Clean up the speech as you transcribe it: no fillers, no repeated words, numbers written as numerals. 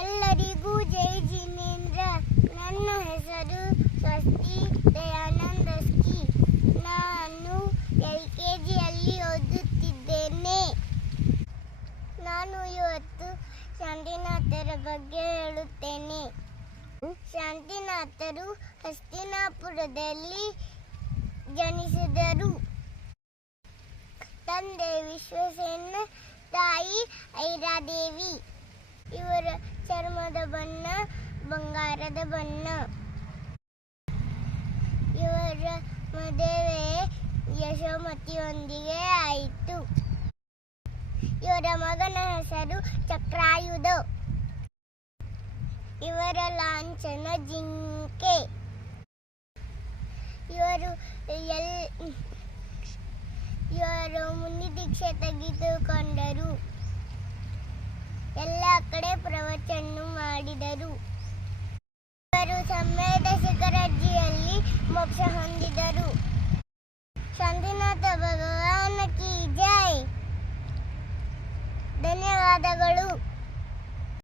ಎಲ್ಲರಿಗೂ ಜೈ ಜಿನೇಂದ್ರ. ನನ್ನ ಹೆಸರು ಸ್ವಸ್ತಿ ದಯಾನಂದ ಸ್ಕಿ. ನಾನು LKGಯಲ್ಲಿ ಓದುತ್ತಿದ್ದೇನೆ. ನಾನು ಇವತ್ತು ಶಾಂತಿನಾಥರ ಬಗ್ಗೆ ಹೇಳುತ್ತೇನೆ. ಶಾಂತಿನಾಥರು ಹಸ್ತಿನಾಪುರದಲ್ಲಿ ಜನಿಸಿದರು. ತಂದೆ ವಿಶ್ವಸೇನ, ತಾಯಿ ಐರಾದೇವಿ. ಇವರ ಚರ್ಮದ ಬಣ್ಣ ಬಂಗಾರದ ಬಣ್ಣ. ಇವರ ಮದುವೆ ಯಶೋಮತಿಯೊಂದಿಗೆ ಆಯಿತು. ಇವರ ಮಗನ ಹೆಸರು ಚಕ್ರಾಯುಧ. ಇವರ ಲಾಂಛನ ಜಿಂಕೆ. ಇವರು ಮುನಿ ದೀಕ್ಷೆ ತೆಗೆದುಕೊಂಡರು. ಎಲ್ಲ ಕಡೆ ಪ್ರವಚನ ಮಾಡಿದರು. ಇವರು ಸಮ್ಮೇದ ಶಿಖರಜ್ಜಿಯಲ್ಲಿ ಮೋಕ್ಷ ಹೊಂದಿದರು. ಶಾಂತಿನಾಥ ಭಗವಾನ್ ಕಿ ಜೈ. ಧನ್ಯವಾದಗಳು.